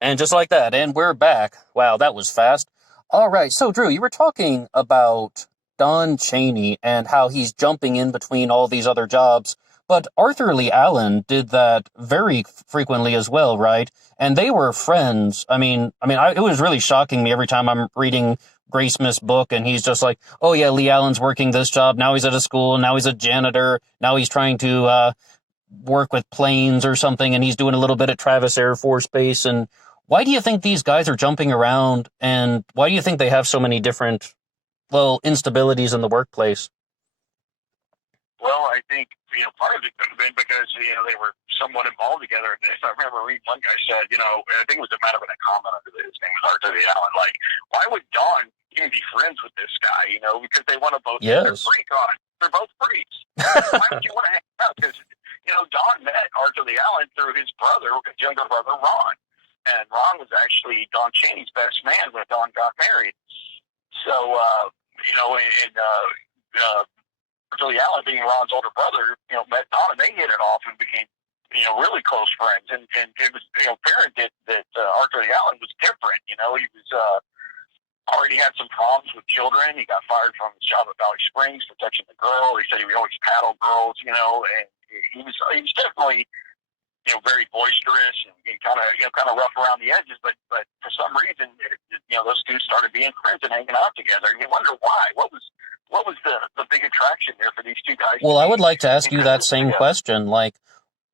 And just like that, and we're back. Wow, that was fast. All right, so Drew, you were talking about Don Cheney and how he's jumping in between all these other jobs, but Arthur Lee Allen did that very frequently as well, right? And they were friends. It was really shocking me every time I'm reading Graysmith's book, and he's just like, "Oh yeah, Lee Allen's working this job. Now he's at a school. Now he's a janitor. Now he's trying to work with planes or something, and he's doing a little bit at Travis Air Force Base." And why do you think these guys are jumping around, and why do you think they have so many different, well, instabilities in the workplace? Well, I think, part of it could have been because, they were somewhat involved together. And if I remember reading, one guy said, I think it was a matter of a comment under his name was Arthur Allen, like, why would Don even be friends with this guy, because they want to both, they're Yes. freak on. They're both freaks. Why would you want to hang out? Because, Don met Arthur Allen through his brother, his younger brother, Ron. And Ron was actually Don Cheney's best man when Don got married. So, Billy Allen, being Ron's older brother, met Don and they hit it off and became, really close friends. And it was, apparent that Arthur Allen was different. He was already had some problems with children. He got fired from his job at Valley Springs for touching the girl. He said he would always paddle girls, and he was definitely, very boisterous and kind of rough around the edges. But for some reason, those two started being friends and hanging out together. And you wonder why. What was the big attraction there for these two guys? Well, I would like to ask you that same question. Like,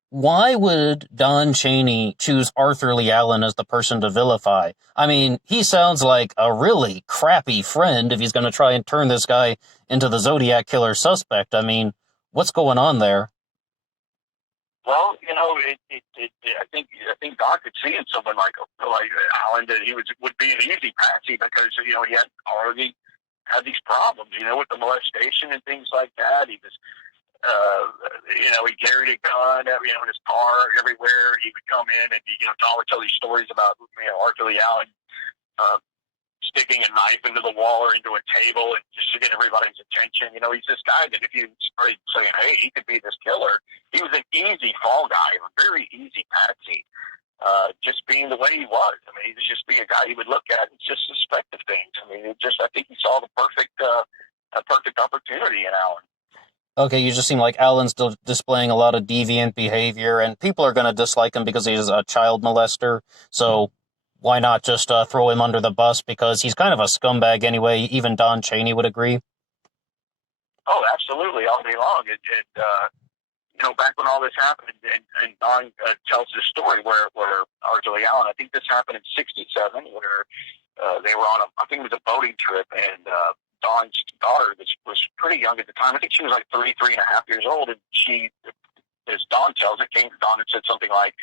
why would Don Cheney choose Arthur Lee Allen as the person to vilify? I mean, he sounds like a really crappy friend if he's going to try and turn this guy into the Zodiac killer suspect. I mean, what's going on there? Well, I think Don could see in someone like Allen that he would be an easy patsy because he had already had these problems, with the molestation and things like that. He was, he carried a gun, in his car everywhere. He would come in and Don would tell these stories about Arthur Lee Allen sticking a knife into the wall or into a table and just to get everybody's attention. He's this guy that if you started saying, hey, he could be this killer, he was an easy fall guy, a very easy patsy, just being the way he was. I mean, he was just being a guy you would look at and just suspect of things. I mean, I think he saw the perfect opportunity in Allen. Okay, you just seem like Allen's displaying a lot of deviant behavior, and people are going to dislike him because he's a child molester. So why not just throw him under the bus because he's kind of a scumbag anyway? Even Don Cheney would agree. Oh, absolutely, all day long. Back when all this happened, and Don tells this story where Arthur Lee Allen, I think this happened in '67, where they were on I think it was a boating trip, and Don's daughter was pretty young at the time. I think she was like 3.5 years old, and she, as Don tells it, came to Don and said something like,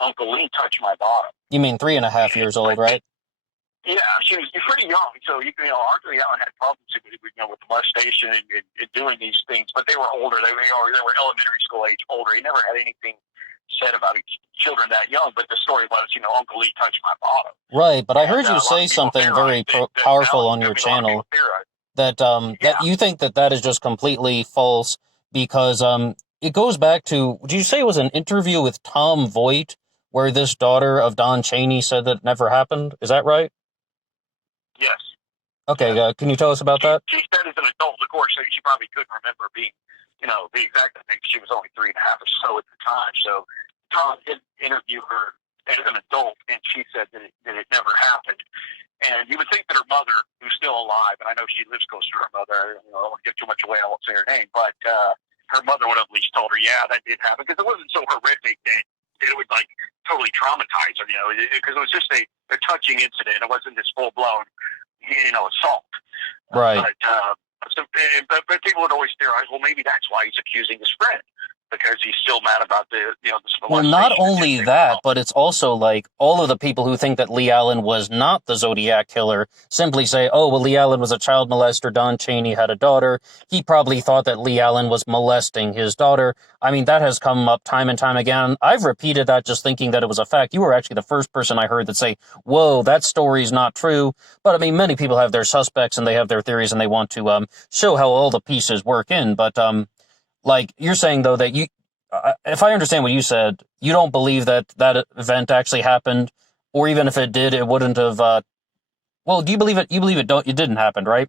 Uncle Lee touched my bottom. You mean 3.5 years old, right? Yeah, she was pretty young. So, Arthur Allen had problems with molestation and doing these things, but they were older. They were elementary school age older. He never had anything said about children that young, but the story was, Uncle Lee touched my bottom. Right, but I heard you say something very powerful on your channel that you think that is just completely false because it goes back to, did you say it was an interview with Tom Voigt where this daughter of Don Cheney said that it never happened? Is that right? Yes. Okay, can you tell us about that? She said as an adult, of course, so she probably couldn't remember being, the exact thing. She was only 3.5 or so at the time. So Tom did interview her as an adult, and she said that it never happened. And you would think that her mother, who's still alive, and I know she lives close to her mother, I don't want to give too much away, I won't say her name, but her mother would have at least told her, yeah, that did happen, because it wasn't so horrific that it would, totally traumatize her, because it was just a touching incident. It wasn't this full-blown, assault. Right. But people would always theorize, well, maybe that's why he's accusing his friend, because he's still mad about the well, not only that, but it's also like all of the people who think that Lee Allen was not the Zodiac killer simply say, oh, well, Lee Allen was a child molester. Don Cheney had a daughter. He probably thought that Lee Allen was molesting his daughter. I mean, that has come up time and time again. I've repeated that just thinking that it was a fact. You were actually the first person I heard that say, whoa, that story's not true. But I mean, many people have their suspects and they have their theories and they want to show how all the pieces work in. But like you're saying, though, that if I understand what you said, you don't believe that that event actually happened, or even if it did, it wouldn't have. Well, do you believe it? You believe it? Don't? It didn't happen, right?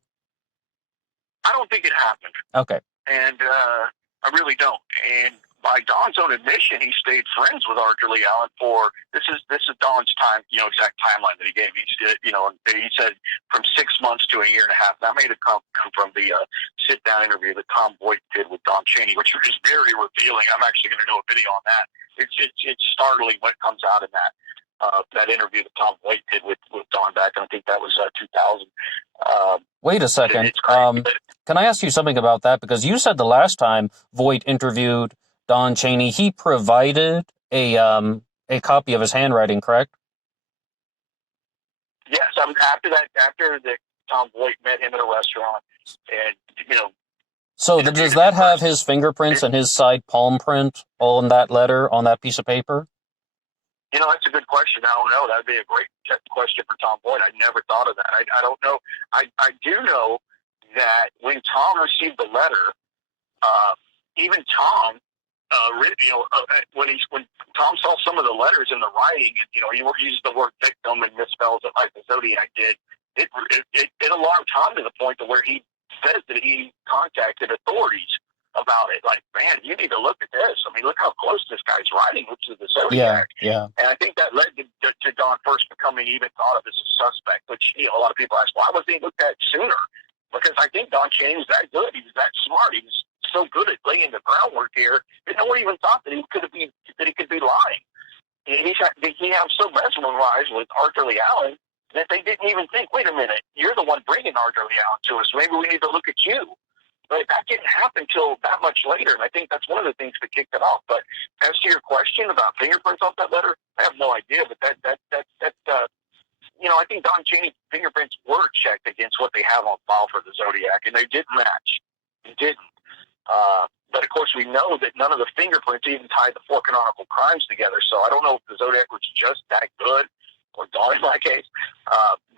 I don't think it happened. Okay. And I really don't. And by Don's own admission, he stayed friends with Arthur Lee Allen for this is Don's time, exact timeline that he gave. He said from 6 months to a year and a half. That made it come from the sit down interview that Tom Voigt did with Don Cheney, which is very revealing. I'm actually going to do a video on that. It's startling what comes out in that interview that Tom Voigt did with Don back, and I think that was 2000. Wait a second. Can I ask you something about that? Because you said the last time Voight interviewed Don Cheney, he provided a copy of his handwriting, correct? Yes, after that, Tom Voigt met him at a restaurant, and So does that have his fingerprints and his side palm print all in that letter on that piece of paper? That's a good question. I don't know. That would be a great question for Tom Boyd. I never thought of that. I don't know. I do know that when Tom received the letter, even Tom, when Tom saw some of the letters in the writing, and he used the word victim and misspells it like the Zodiac did. It alarmed Tom to the point to where he says that he contacted authorities about it. Like, man, you need to look at this. I mean, look how close this guy's writing, which is the Zodiac. Yeah. And I think that led to Don first becoming even thought of as a suspect, which, a lot of people ask, why wasn't he looked at sooner? Because I think Don Cheney was that good. He was that smart. He was so good at laying the groundwork here that no one even thought that he could be lying. He was so mesmerized with Arthur Lee Allen that they didn't even think, wait a minute, you're the one bringing Arthur Lee Allen to us. Maybe we need to look at you. But that didn't happen until that much later, and I think that's one of the things that kicked it off. But as to your question about fingerprints off that letter, I have no idea. But I think Don Cheney's fingerprints were checked against what they have on file for the Zodiac, and they didn't match. They didn't. But of course, we know that none of the fingerprints even tied the four canonical crimes together. So I don't know if the Zodiac was just that good, or Don in my case.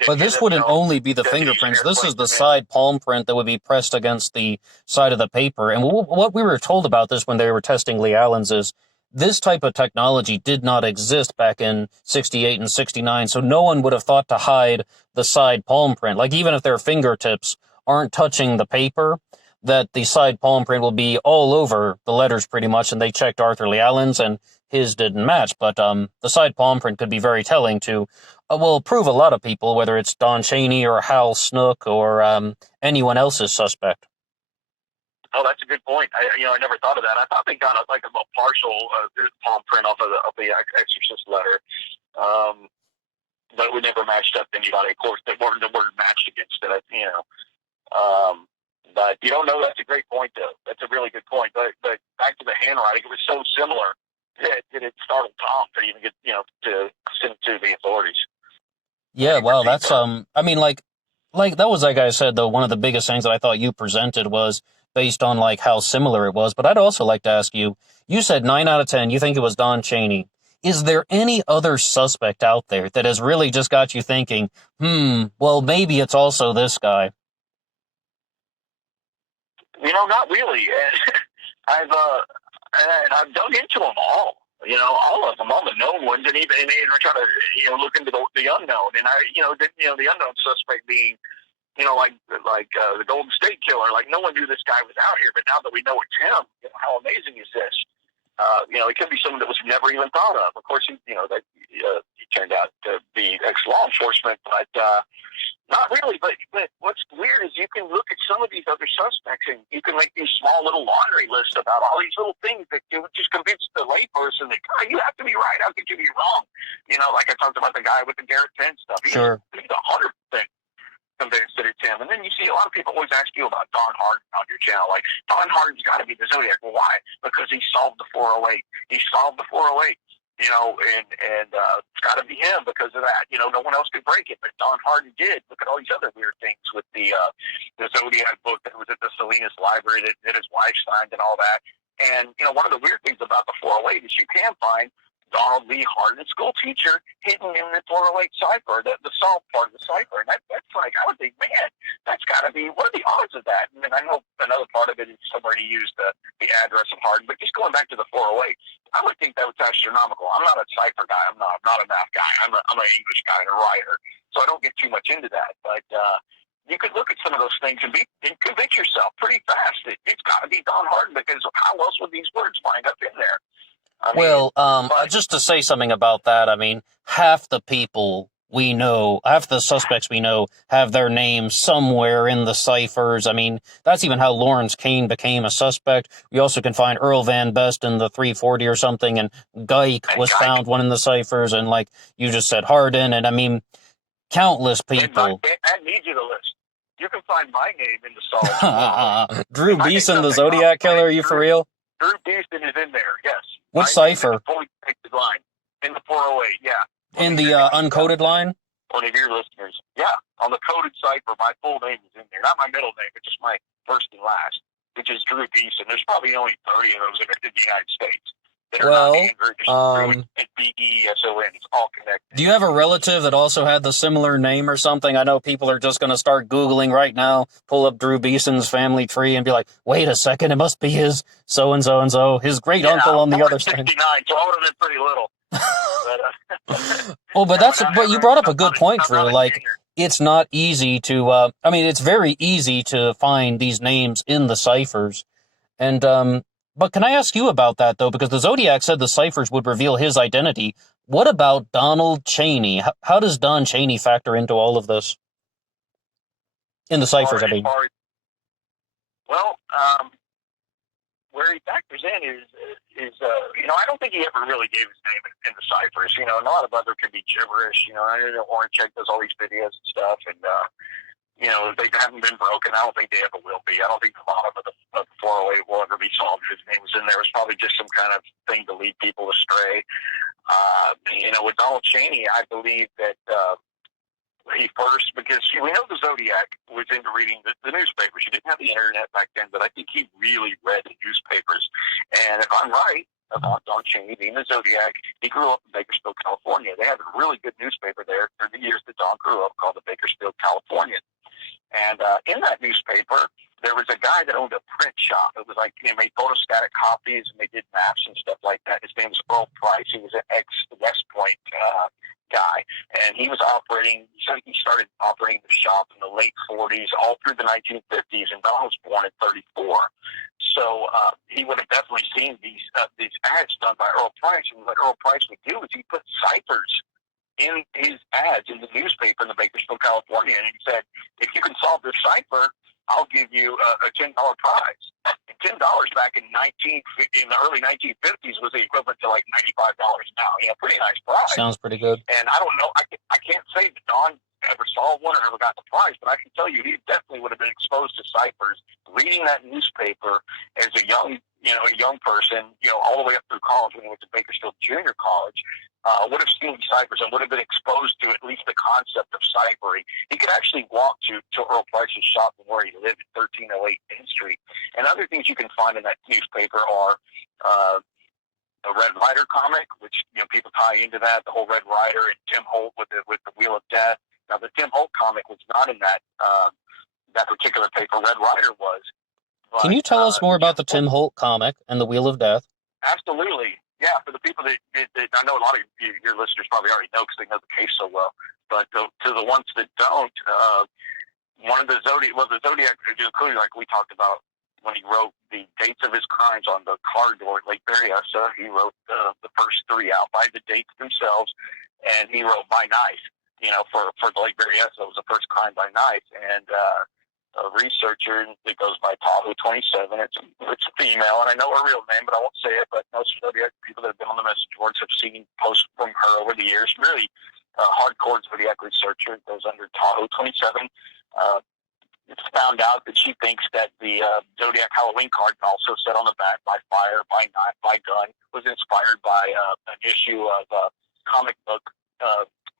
But this wouldn't only be the fingerprints. This is the side palm print that would be pressed against the side of the paper. And what we were told about this when they were testing Lee Allen's is this type of technology did not exist back in 68 and 69, so no one would have thought to hide the side palm print. Like, even if their fingertips aren't touching the paper, that the side palm print will be all over the letters pretty much, and they checked Arthur Lee Allen's, and his didn't match. But the side palm print could be very telling to, prove a lot of people, whether it's Don Cheney or Hal Snook or anyone else's suspect. Oh, that's a good point. I never thought of that. I thought they got a partial palm print off of the Exorcist letter, but we never matched up to anybody. Of course, they weren't matched against it. But you don't know. That's a great point, though. That's a really good point. But back to the handwriting, it was so similar that it startled Tom to even get to send it to the authorities. Yeah, well, that's I mean, like that was, like I said, though, one of the biggest things that I thought you presented was based on like how similar it was. But I'd also like to ask you, you said 9 out of 10, you think it was Don Cheney. Is there any other suspect out there that has really just got you thinking, well, maybe it's also this guy? Not really. I've dug into them all. All of them, all the known ones, and even try to look into the unknown. And the unknown suspect being like the Golden State Killer. Like, no one knew this guy was out here, but now that we know it's him, how amazing is this? It could be someone that was never even thought of. Of course, he turned out to be ex-law enforcement, but not really. But what's weird is you can look at some of these other suspects, and you can make these small little laundry lists about all these little things that you would just convince the layperson that, God, you have to be right. How could you be wrong? Like I talked about the guy with the Garrett Penn stuff. He's 100% convinced that it's him. And then you see a lot of people always ask you about Don Hardin on your channel. Like, Don Hardin's got to be the Zodiac. Well, why? Because he solved the 408. He solved the 408. And it's got to be him because of that. No one else could break it, but Don Hardin did. Look at all these other weird things with the Zodiac book that was at the Salinas Library that his wife signed and all that. And one of the weird things about the 408 is you can find Donald Lee Hardin, school teacher, hidden in the 408 cipher, the solved part of the cipher. And that's like, I would think, man, that's got to be, what are the odds of that? And I know another part of it is somebody used the address of Hardin, but just going back to the 408, I would think that was astronomical. I'm not a cipher guy. I'm not a math guy. I'm an English guy and a writer. So I don't get too much into that. But you could look at some of those things and convince yourself pretty fast that it's got to be Don Hardin, because how else would these words wind up in there? Just to say something about that, I mean, half the people we know, half the suspects we know, have their names somewhere in the ciphers. I mean, that's even how Lawrence Kane became a suspect. We also can find Earl Van Best in the 340 or something, and Geik was found one in the ciphers, and like you just said, Hardin, and I mean, countless people. I need you to list. You can find my name in the solved. Drew Beeson, the Zodiac killer, are you for real? Drew Beeson is in there, yes. What cipher? Line. In the 408, yeah. In the uncoded line? One of your listeners. Yeah, on the coded cipher, my full name is in there. Not my middle name, but just my first and last, which is Drew Beeson. There's probably only 30 of those in the United States. Well, B-E-S-O-N. It's all connected. Do you have a relative that also had the similar name or something? I know people are just going to start Googling right now, pull up Drew Beeson's family tree and be like, wait a second, it must be his so-and-so and so, his great-uncle on the other side. 69, so I would have been pretty little. But you brought up a good point, Drew. Like, it's not easy to, it's very easy to find these names in the ciphers. And, but can I ask you about that, though? Because the Zodiac said the ciphers would reveal his identity. What about Donald Cheney? How does Don Cheney factor into all of this? In the ciphers, I mean. Where he factors in is I don't think he ever really gave his name in the ciphers. And a lot of other can be gibberish. I know Orange Check does all these videos and stuff, and they haven't been broken. I don't think they ever will be. I don't think the bottom of the 408 will ever be solved. His name was in there. It was probably just some kind of thing to lead people astray. With Donald Cheney, I believe that he first, because we know the Zodiac was into reading the newspapers. You didn't have the internet back then, but I think he really read the newspapers. And if I'm right about Don Cheney being the Zodiac, he grew up in Bakersfield, California. They had a really good newspaper there for the years that Don grew up called the Bakersfield Californian. And in that newspaper, there was a guy that owned a print shop. It was like, they made photostatic copies, and they did maps and stuff like that. His name was Earl Price. He was an ex-West Point guy, and he started operating the shop in the late 40s, all through the 1950s, and Don was born in 34. So he would have definitely seen these ads done by Earl Price, and what Earl Price would do is he put ciphers in his ads in the newspaper in the Bakersfield, California, and he said, if you can solve this cipher, I'll give you a $10 prize. And $10 back in the early 1950s was the equivalent to like $95 now. Pretty nice prize. Sounds pretty good. And I don't know, I can't say that Don ever saw one or ever got the prize, but I can tell you he definitely would have been exposed to ciphers, reading that newspaper as a young person, all the way up through college when he went to Bakersfield Junior College. Would have seen ciphers and would have been exposed to at least the concept of ciphering. He could actually walk to Earl Price's shop from where he lived at 1308 Main Street. And other things you can find in that newspaper are the Red Rider comic, which people tie into that. The whole Red Rider and Tim Holt with the Wheel of Death. Now the Tim Holt comic was not in that particular paper. Red Rider was. But, can you tell us more about the Tim Holt comic and the Wheel of Death? Absolutely. Yeah, for the people that I know a lot of your listeners probably already know because they know the case so well. But to the ones that don't, one of the Zodiac, including like we talked about when he wrote the dates of his crimes on the car door at Lake Berryessa, he wrote the first three out by the dates themselves, and he wrote by knife. For the Lake Berryessa, it was the first crime by knife, and a researcher that goes by Tahoe 27. It's a female, and I know her real name, but I won't say it. But most Zodiac people that have been on the message boards have seen posts from her over the years. Really hardcore Zodiac researcher. It goes under Tahoe 27. It's found out that she thinks that the Zodiac Halloween card, also set on the back by fire, by knife, by gun, was inspired by an issue of a comic book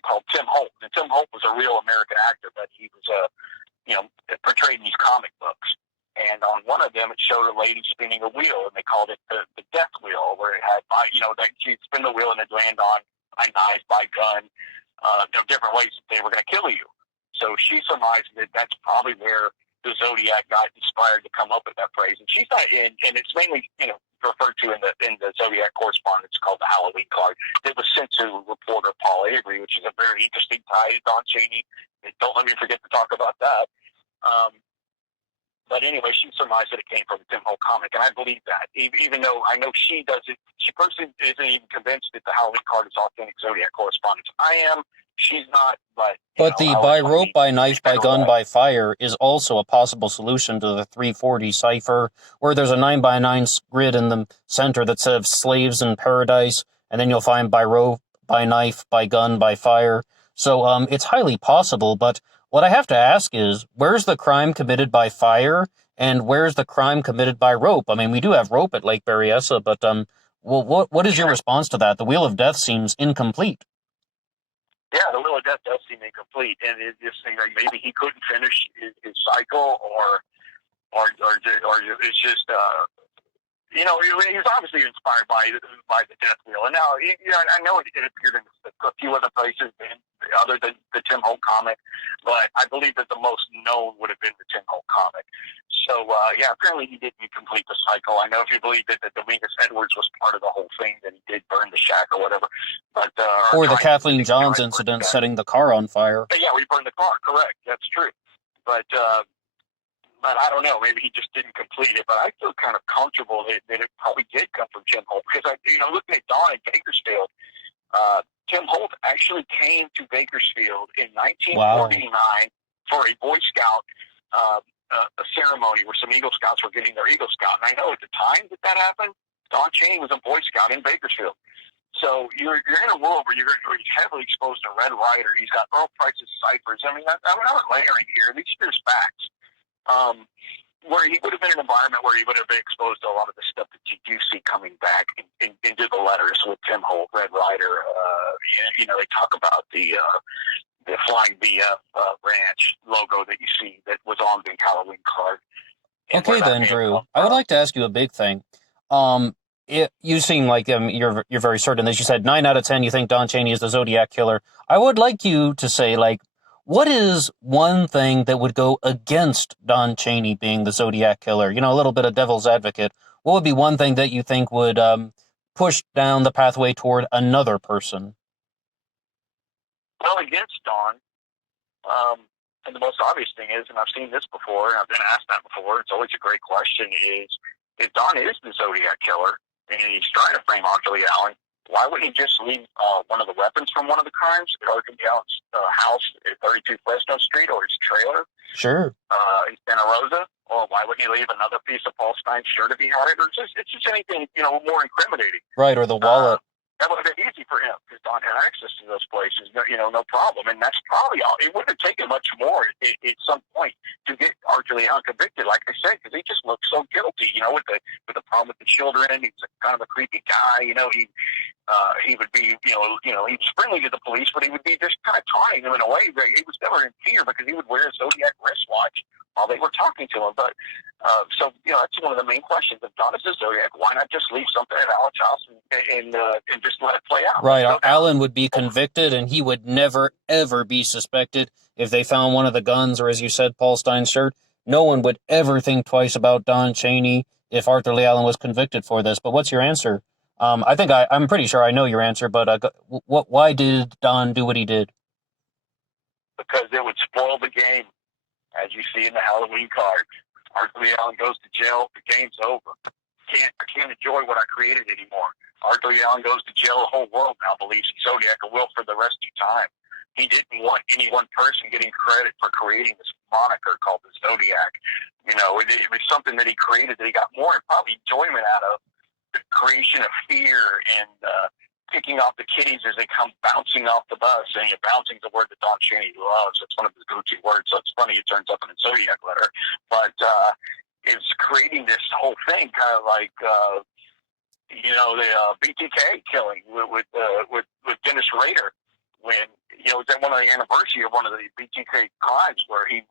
called Tim Holt. And Tim Holt was a real American actor, but he was portrayed in these comic books. And on one of them, it showed a lady spinning a wheel, and they called it the death wheel, where it had, that she'd spin the wheel and it'd land on by knife, by gun, different ways that they were going to kill you. So she surmised that that's probably where the Zodiac got inspired to come up with that phrase. And she's not in, and it's mainly, referred to in the Zodiac correspondence called the Halloween card that was sent to reporter Paul Avery, which is a very interesting tie to Don Cheney. Don't let me forget to talk about that. But anyway, she surmised that it came from a Tim Holt comic, and I believe that. Even though I know she doesn't, she personally isn't even convinced that the Halloween card is authentic Zodiac correspondence. I am. She's not, but the by rope, by knife, by gun, by fire is also a possible solution to the 340 cipher, where there's a 9x9 grid in the center that says slaves in paradise, and then you'll find by rope, by knife, by gun, by fire. So it's highly possible, but what I have to ask is, where's the crime committed by fire, and where's the crime committed by rope? I mean, we do have rope at Lake Berryessa, but what is your response to that? The Wheel of Death seems incomplete. Yeah, the Wheel of Death does seem incomplete, and it just seems like maybe he couldn't finish his cycle, or it's just he was obviously inspired by the Death Wheel. And now, I know it appeared in a few other places other than the Tim Holt comic, but I believe that the most known would have been the Tim Holt comic. So, apparently he didn't complete the cycle. I know if you believe that Domingus Edwards was part of the whole thing, that he did burn the shack or whatever. But or the Kathleen Johns incident setting the car on fire. But yeah, we burned the car. Correct. That's true. But I don't know. Maybe he just didn't complete it. But I feel kind of comfortable that it probably did come from Tim Holt, because looking at Don in Bakersfield, Tim Holt actually came to Bakersfield in 1949 for a Boy Scout a ceremony where some Eagle Scouts were getting their Eagle Scout. And I know at the time that happened, Don Cheney was a Boy Scout in Bakersfield. So you're in a world where you're heavily exposed to Red Ryder. He's got Earl Price's ciphers. I mean, I'm not layering here. These are just facts. Where he would have been in an environment where he would have been exposed to a lot of the stuff that you do see coming back into the letters with Tim Holt, Red Ryder. They talk about the Flying BF Ranch logo that you see that was on the Halloween card. Okay, then, Drew, I would like to ask you a big thing. You seem like you're very certain. As you said, 9 out of 10, you think Don Cheney is the Zodiac killer. I would like you to say, what is one thing that would go against Don Cheney being the Zodiac killer? A little bit of devil's advocate. What would be one thing that you think would push down the pathway toward another person? Well, against Don, and the most obvious thing is, and I've seen this before, and I've been asked that before, it's always a great question, is if Don is the Zodiac killer, and he's trying to frame Arthur Lee Allen, why wouldn't he just leave one of the weapons from one of the crimes at Arthur Lee Allen's house at 32 Fresno Street, or his trailer? Sure. In Santa Rosa? Or why wouldn't he leave another piece of Paul Stein's shirt if he had it? Or it's just anything, more incriminating. Right, or the wallet. That would have been easy for him, because Don had access to those places, no problem. And that's probably all. It wouldn't have taken much more at some point to get Arthur Lee Allen convicted, like I said, because he just looked so guilty, with the problem with the children. He's kind of a creepy guy, he would be, he was friendly to the police, but he would be just kind of taunting them in a way that he was never in fear, because he would wear a Zodiac wristwatch while they were talking to him. But so that's one of the main questions. If Don is a Zodiac, why not just leave something at Allen's house and just let it play out? Right. Allen would be convicted, and he would never, ever be suspected if they found one of the guns, or as you said, Paul Stein's shirt. No one would ever think twice about Don Cheney if Arthur Lee Allen was convicted for this. But what's your answer? I'm pretty sure I know your answer, but why did Don do what he did? Because it would spoil the game, as you see in the Halloween card. Arthur Lee Allen goes to jail, the game's over. I can't enjoy what I created anymore. Arthur Lee Allen goes to jail, the whole world now believes he's Zodiac and will for the rest of time. He didn't want any one person getting credit for creating this moniker called the Zodiac. It was something that he created that he got more probably enjoyment out of, the creation of fear and picking off the kitties as they come bouncing off the bus. And bouncing is a word that Don Cheney loves. It's one of his go-to words, so it's funny it turns up in a Zodiac letter. But it's creating this whole thing, kind of like the BTK killing with Dennis Rader, when it was at one of the anniversary of one of the BTK crimes where he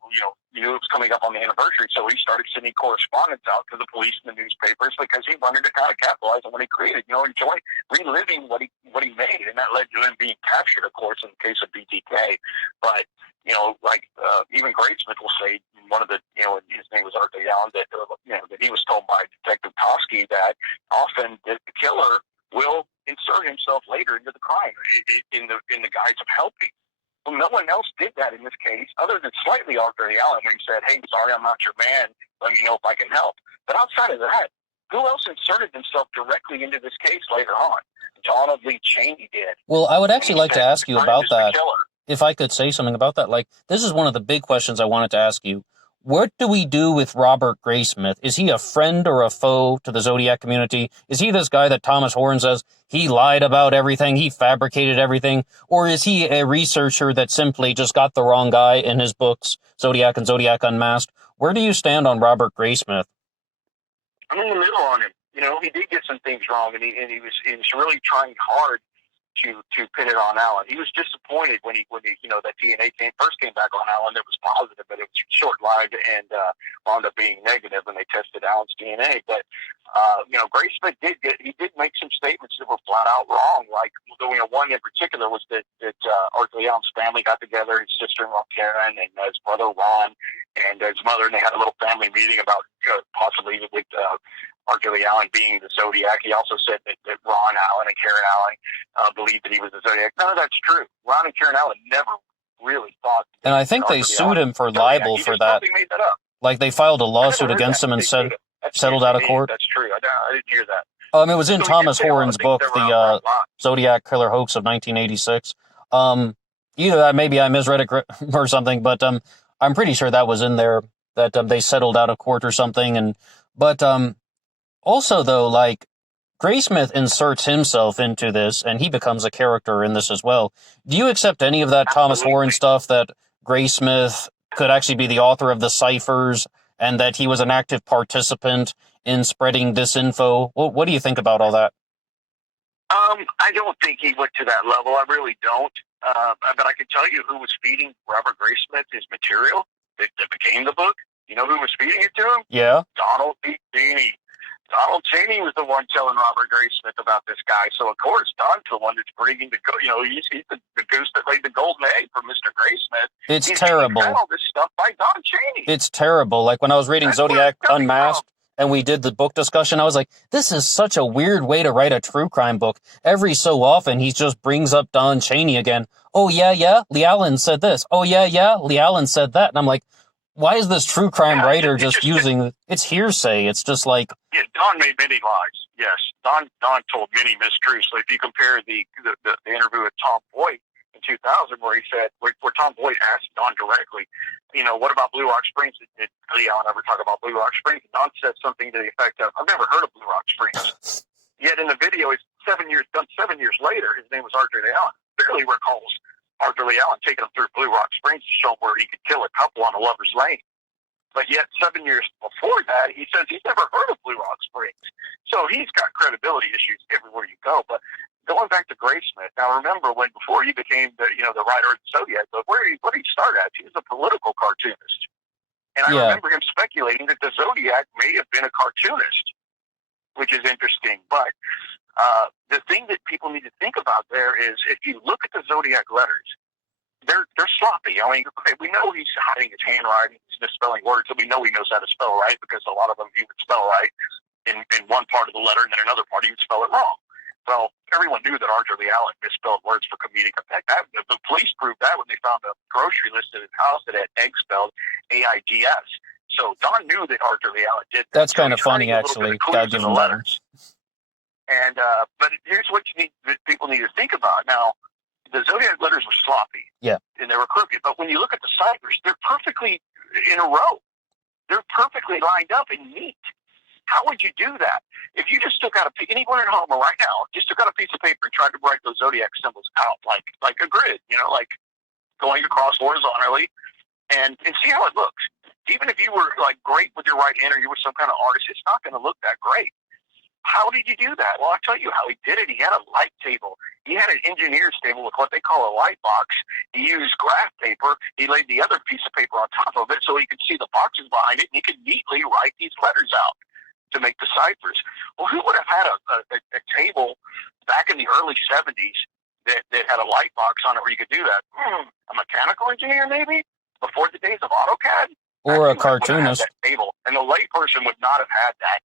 knew it was coming up on the anniversary, so he started sending correspondence out to the police and the newspapers because he wanted to kind of capitalize on what he created, enjoy reliving what he made, and that led to him being captured, of course, in the case of BTK. But even Gradesmith will say one of the his name was Arthur Allen that that he was told by Detective Tosky that often the killer will insert himself later into the crime in the guise of helping. Well, no one else did that in this case, other than slightly Arthur Allen when he said, "Hey, sorry, I'm not your man. Let me know if I can help." But outside of that, who else inserted himself directly into this case later on? Donald Lee Cheney did. Well, I would actually like to ask you about that. If I could say something about that, like, this is one of the big questions I wanted to ask you. What do we do with Robert Graysmith? Is he a friend or a foe to the Zodiac community? Is he this guy that Thomas Horn says he lied about everything, he fabricated everything? Or is he a researcher that simply just got the wrong guy in his books, Zodiac and Zodiac Unmasked? Where do you stand on Robert Graysmith? I'm in the middle on him. He did get some things wrong, and he was really trying hard to pin it on Alan. He was disappointed when that DNA first came back on Alan. That was positive, but it was short-lived and wound up being negative when they tested Alan's DNA. But Graysmith did make some statements that were flat out wrong. Like one in particular was that Arthur Allen's family got together, his sister-in-law Karen and his brother Ron and his mother, and they had a little family meeting about possibly with Arthur Allen being the Zodiac. He also said that Ron Allen and Karen Allen believed that he was the Zodiac. None of that's true. Ron and Karen Allen never really thought. And I think they sued him for libel for that. Made that up. Like, they filed a lawsuit against him and settled out of court. That's true. I didn't hear that. It was in Thomas Horn's book, the Zodiac Killer Hoax of 1986. Either that, maybe I misread it or something, but I'm pretty sure that was in there, that they settled out of court or something. But also, though, like, Graysmith inserts himself into this, and he becomes a character in this as well. Do you accept any of that Thomas Horn stuff, that Graysmith could actually be the author of the ciphers, and that he was an active participant in spreading disinfo? What do you think about all that? I don't think he went to that level. I really don't. But I can tell you who was feeding Robert Graysmith his material that became the book. You know who was feeding it to him? Yeah. Donald Cheney. Donald Cheney was the one telling Robert Graysmith about this guy. So, of course, Don's the one that's bringing he's the goose that laid the golden egg for Mr. Graysmith. It's terrible. All this stuff by Don Cheney. It's terrible. Like, when I was reading Zodiac Unmasked and we did the book discussion, I was like, this is such a weird way to write a true crime book. Every so often, he just brings up Don Cheney again. Oh, yeah, Lee Allen said this. Oh, yeah, Lee Allen said that. And I'm like, why is this true crime writer just using it's hearsay? It's just like... Yeah, Don made many lies, yes. Don told many mistruths. So if you compare the interview with Tom Boyd in 2000, where he said, where Tom Boyd asked Don directly, what about Blue Rock Springs? Did Lee Allen ever talk about Blue Rock Springs? And Don said something to the effect of, I've never heard of Blue Rock Springs. Yet in the video, it's 7 years later, his name was Arthur Allen. Barely recalls Arthur Lee Allen taking him through Blue Rock Springs to show him where he could kill a couple on a lover's lane. But yet 7 years before that, he says he's never heard of Blue Rock Springs. So he's got credibility issues everywhere you go. But going back to Graysmith, now remember before he became the writer of the Zodiac book, what did he start at? He was a political cartoonist. And I remember him speculating that the Zodiac may have been a cartoonist, which is interesting. But the thing that people need to think about there is, if you look at the Zodiac letters, they're sloppy. I mean, we know he's hiding his handwriting, he's misspelling words, so we know he knows how to spell right, because a lot of them he would spell right in one part of the letter, and then another part he would spell it wrong. Well, everyone knew that Arthur Lee Allen misspelled words for comedic effect. The police proved that when they found a grocery list at his house that had egg spelled AIDS. So Don knew that Arthur Lee Allen did that. That's kind of funny, actually. Gotta give him letters. And but here's what people need to think about. Now, the Zodiac letters were sloppy. Yeah. And they were crooked. But when you look at the ciphers, they're perfectly in a row. They're perfectly lined up and neat. How would you do that? If you just took out anyone at home right now, just took out a piece of paper and tried to write those Zodiac symbols out like a grid, like going across horizontally, and see how it looks. Even if you were like great with your right hand, or you were some kind of artist, it's not going to look that great. how did you do that? Well, I'll tell you how he did it. He had a light table. He had an engineer's table with what they call a light box. He used graph paper. He laid the other piece of paper on top of it so he could see the boxes behind it, and he could neatly write these letters out to make the ciphers. Well, who would have had a table back in the early 70s that had a light box on it where you could do that? A mechanical engineer, maybe? Before the days of AutoCAD? Or a cartoonist. That table. And the layperson would not have had that.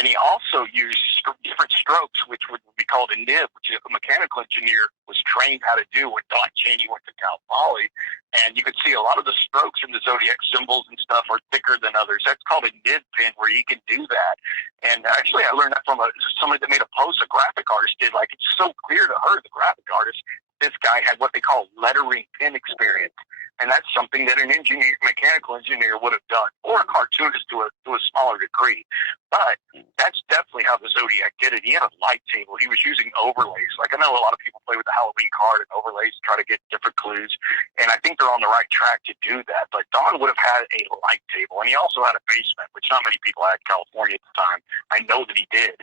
And he also used different strokes, which would be called a nib, which a mechanical engineer was trained how to do when Don Cheney went to Cal Poly. And you could see a lot of the strokes in the Zodiac symbols and stuff are thicker than others. That's called a nib pen, where you can do that. And actually, I learned that from somebody that made a post a graphic artist did. Like, it's so clear to her, the graphic artist, this guy had what they call lettering pen experience. And that's something that an engineer, mechanical engineer would have done, or a cartoonist to a smaller degree. But that's definitely how the Zodiac did it. He had a light table. He was using overlays. Like, I know a lot of people play with the Halloween card and overlays to try to get different clues. And I think they're on the right track to do that. But Don would have had a light table. And he also had a basement, which not many people had in California at the time. I know that he did.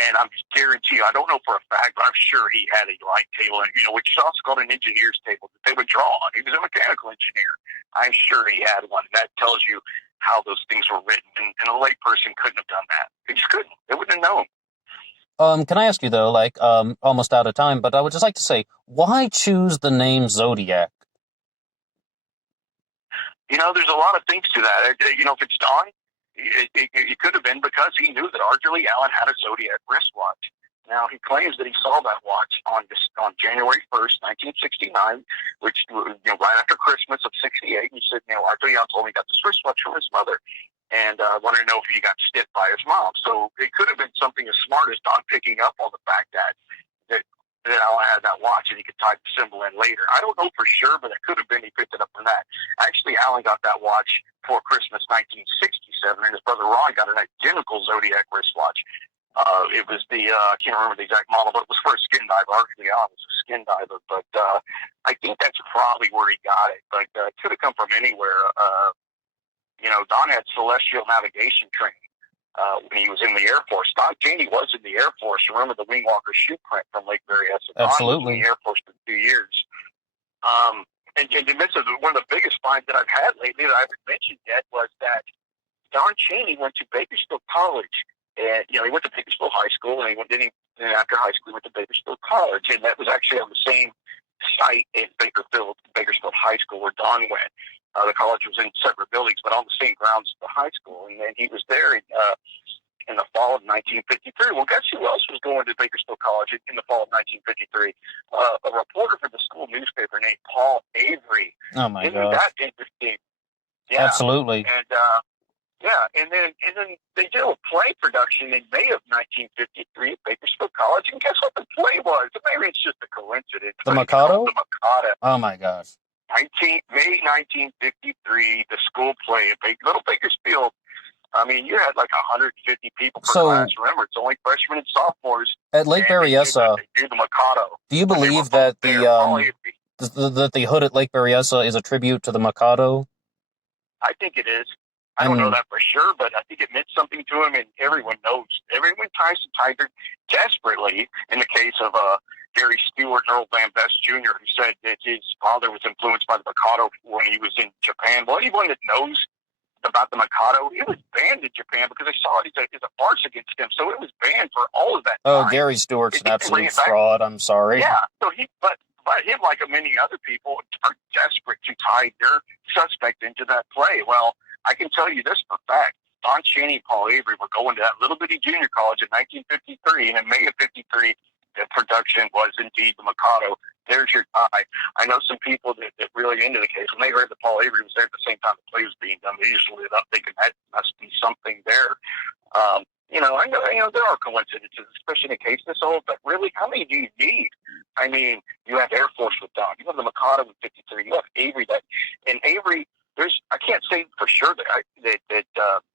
And I'm guarantee you, I don't know for a fact, but I'm sure he had a light table, which is also called an engineer's table that they would draw on. He was a mechanical engineer. I'm sure he had one. That tells you how those things were written. And a lay person couldn't have done that. They just couldn't. They wouldn't have known. Can I ask you, though, almost out of time, but I would just like to say, why choose the name Zodiac? There's a lot of things to that. If it's Don, it could have been because he knew that Arthur Allen had a Zodiac wristwatch. Now, he claims that he saw that watch on January 1st, 1969, which, right after Christmas of 68. He said, Arthur Allen told me he got this wristwatch from his mother, and wanted to know if he got stiffed by his mom. So it could have been something as smart as Don picking up on the fact that Allen had that watch and he could type the symbol in later. I don't know for sure, but it could have been he picked it up from that. Actually, Allen got that watch for Christmas 1967, and his brother Ron got an identical Zodiac wristwatch. It was I can't remember the exact model, but it was for a skin diver. Arthur Allen was a skin diver, but I think that's probably where he got it. But it could have come from anywhere. Don had celestial navigation training when he was in the Air Force. Don Cheney was in the Air Force. Remember the wing walker shoe print from Lake Berryessa? Absolutely. Don was in the Air Force for 2 years. And this is one of the biggest finds that I've had lately that I haven't mentioned yet, was that Don Cheney went to Bakersfield College. And, he went to Bakersfield High School, and after high school, he went to Bakersfield College. And that was actually on the same site in Bakersfield High School where Don went. The college was in separate buildings, but on the same grounds as the high school. And then he was there in the fall of 1953. Well, guess who else was going to Bakersfield College in the fall of 1953? A reporter for the school newspaper named Paul Avery. Oh, my Isn't gosh. that interesting? Yeah. Absolutely. And, and then they did a play production in May of 1953 at Bakersfield College. And guess what the play was? Maybe it's just a coincidence. The Mikado? The Mikado. Oh, my gosh. May 1953, the school play at Little Bakersfield. I mean, you had like 150 people per class. Remember, it's only freshmen and sophomores. At Lake Berryessa, they do the Mikado. do you believe that the hood at Lake Berryessa is a tribute to the Mikado? I think it is. I don't know that for sure, but I think it meant something to him, and everyone knows. Everyone tries to Tiger desperately, in the case of Gary Stewart and Earl Van Best Jr., who said that his father was influenced by the Mikado when he was in Japan. Well, anyone that knows about the Mikado, it was banned in Japan because they saw it as a farce against him, so it was banned for all of that time. Oh, Gary Stewart's an absolute fraud. I'm sorry. Yeah, so but him, like many other people, are desperate to tie their suspect into that play. Well, I can tell you this for a fact. Don Cheney and Paul Avery were going to that little bitty junior college in 1953, and in May of 53, the production was indeed the Mikado. There's your tie. I know some people that really into the case, when they heard that Paul Avery was there at the same time the play was being done, they just lit up thinking that must be something there. I know there are coincidences, especially in a case this old, but really, how many do you need? I mean, you have Air Force with Don. You have the Mikado with 53. You have Avery. And Avery, I can't say for sure that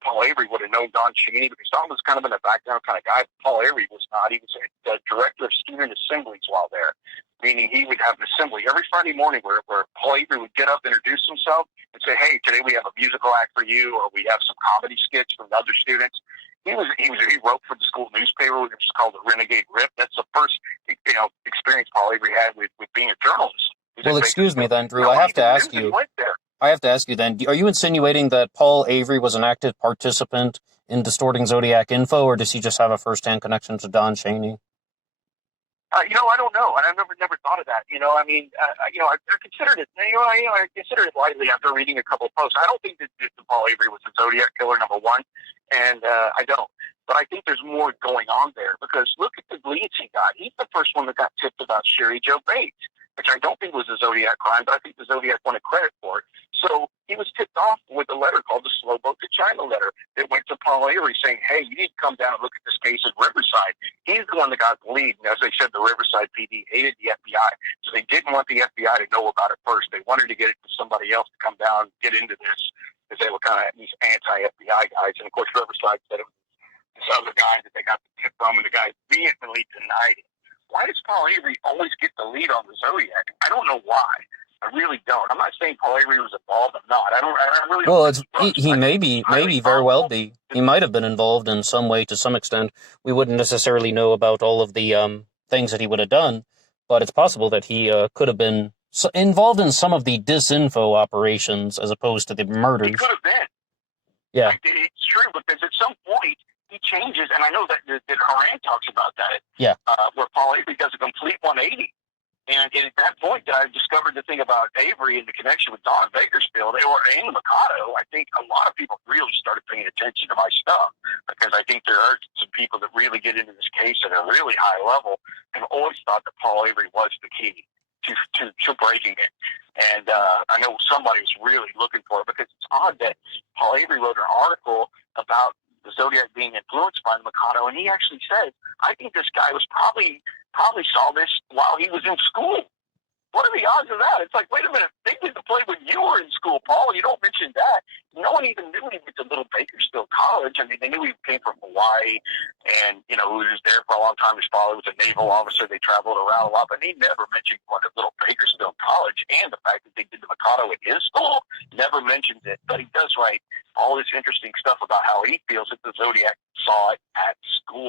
Paul Avery would have known Don Cheney, because Don was kind of in a background kind of guy. Paul Avery was not. He was the director of student assemblies while there, meaning he would have an assembly every Friday morning where Paul Avery would get up, introduce himself, and say, "Hey, today we have a musical act for you, or we have some comedy skits from the other students." he wrote for the school newspaper, which is called the Renegade Rip. That's the first experience Paul Avery had with being a journalist. Well, excuse me then, Drew. Nobody even knew that he went there. I have to ask you then, are you insinuating that Paul Avery was an active participant in distorting Zodiac info, or does he just have a first-hand connection to Don Cheney? I don't know, and I've never thought of that. I considered it. I considered it lightly after reading a couple of posts. I don't think that Paul Avery was the Zodiac killer, number one, and I don't. But I think there's more going on there, because look at the leads he got. He's the first one that got tipped about Sherry Jo Bates, which I don't think was a Zodiac crime, but I think the Zodiac wanted credit for it. So he was tipped off with a letter called the Slow Boat to China letter that went to Paul Avery saying, hey, you need to come down and look at this case in Riverside. He's the one that got the lead. And as I said, the Riverside PD hated the FBI. So they didn't want the FBI to know about it first. They wanted to get it to somebody else to come down and get into this, because they were kind of these anti-FBI guys. And, of course, Riverside said it was this other guy that they got the tip from, and the guy vehemently denied it. Why does Paul Avery always get the lead on the Zodiac? I don't know why. I really don't. I'm not saying Paul Avery was involved. I'm not. I really don't. Well, he may very well be. He might have been involved in some way to some extent. We wouldn't necessarily know about all of the things that he would have done, but it's possible that he could have been involved in some of the disinfo operations as opposed to the murders. He could have been. Yeah. It's true, because at some point he changes, and I know that Haran talks about that. Yeah. Where Paul Avery does a complete 180. And at that point, I discovered the thing about Avery and the connection with Don Bakersfield, or Anne Mikado. I think a lot of people really started paying attention to my stuff, because I think there are some people that really get into this case at a really high level and always thought that Paul Avery was the key to breaking it. And I know somebody was really looking for it, because it's odd that Paul Avery wrote an article about the Zodiac being influenced by the Mikado, and he actually said, I think this guy was probably saw this while he was in school. What are the odds of that? It's like, wait a minute, they did the play when you were in school, Paul. You don't mention that. No one even knew he went to Little Bakersfield College. I mean, they knew he came from Hawaii, and, he was there for a long time. His father was a naval officer. They traveled around a lot, but he never mentioned going to Little Bakersfield College, and the fact that they did the Mikado at his school, never mentions it. But he does write all this interesting stuff about how he feels that the Zodiac saw it at school.